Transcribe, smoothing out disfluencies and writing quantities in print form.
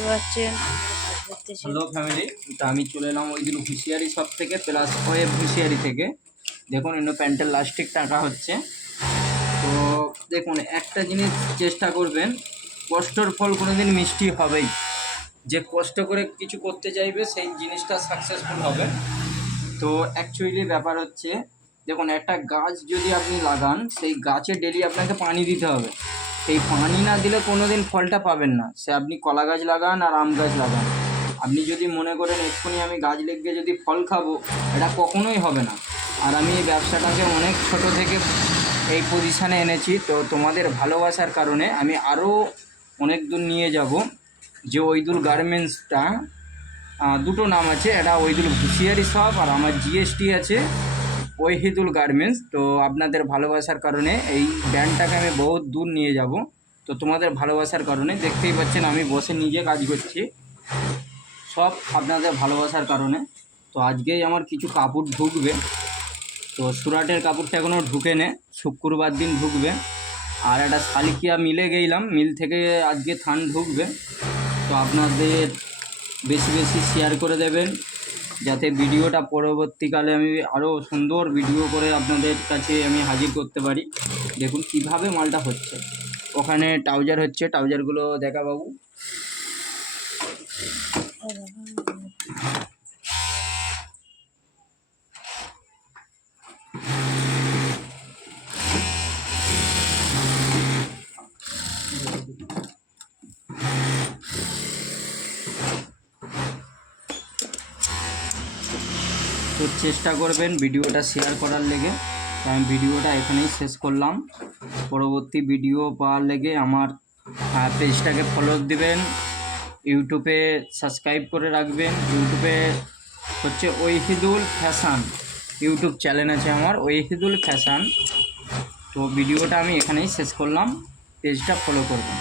দেখতে পাচ্ছেন কাজ করতেছে। হ্যালো ফ্যামিলি, তো আমি চলে এলাম ওই দিন হুঁশিয়ারি শপ থেকে প্লাস ওয়েব হুঁশিয়ারি থেকে। দেখুন ইনো প্যান্টের লাস্টিক টাকা হচ্ছে। তো দেখুন একটা জিনিস চেষ্টা করবেন, কষ্টর ফল কোনো দিন মিষ্টি হবেই। যে কষ্ট করে কিছু করতে চাইবে সেই জিনিসটা সাকসেসফুল হবে। তো অ্যাকচুয়ালি ব্যাপার হচ্ছে, দেখুন একটা গাছ যদি আপনি লাগান, সেই গাছে ডেলি আপনাকে পানি দিতে হবে। সেই পানি না দিলে কোনো দিন ফলটা পাবেন না। সে আপনি কলা গাছ লাগান আর আম গাছ লাগান, আপনি যদি মনে করেন এক্ষুনি আমি গাছ লেগে যদি ফল খাবো, এটা কখনোই হবে না। আর আমি এই ব্যবসাটাকে অনেক ছোট থেকে এই পজিশানে এনেছি। তো তোমাদের ভালোবাসার কারণে আমি আরও অনেক দূর নিয়ে যাব। যে ওইদুল গার্মেন্টসটা, দুটো নাম আছে, এটা ওইদুল হুঁশিয়ারি শপ আর আমার জিএসটি আছে ওহিদুল গার্মেন্টস। তো আপনাদের ভালোবাসার কারণে এই ব্র্যান্ডটাকে আমি বহুত দূর নিয়ে যাব। তো তোমাদের ভালোবাসার কারণে দেখতেই পাচ্ছেন আমি বসে নিজে কাজ করছি, সব আপনাদের ভালোবাসার কারণে। তো আজকেই আমার কিছু কাপড় ঢুকবে। তো সুরাটের কাপড়টা এখনও ঢুকে নে, শুক্রবার দিন ঢুকবে। আর একটা শালিকিয়া মিলে গেলাম, মিল থেকে আজকে থান ঢুকবে। তো আপনাদের বেশি বেশি শেয়ার করে দেবেন, যাতে ভিডিওটা পরবর্তীকালে আমি আরও সুন্দর ভিডিও করে আপনাদের কাছে আমি হাজির করতে পারি। দেখুন কিভাবে মালটা হচ্ছে। ওখানে ট্রাউজার হচ্ছে, ট্রাউজারগুলো দেখা বাবু। তো চেষ্টা করবেন ভিডিওটা শেয়ার করার লেগে। তো আমি ভিডিওটা এখানেই শেষ করলাম। পরবর্তী ভিডিও পাওয়ার লেগে আমার পেজটাকে ফলো দিবেন, ইউটিউবে সাবস্ক্রাইব করে রাখবেন। ইউটিউবে হচ্ছে ওহিদুল ফ্যাশন, ইউটিউব চ্যানেল আছে আমার ওহিদুল ফ্যাশন। তো ভিডিওটা আমি এখানেই শেষ করলাম, পেজটা ফলো করবেন।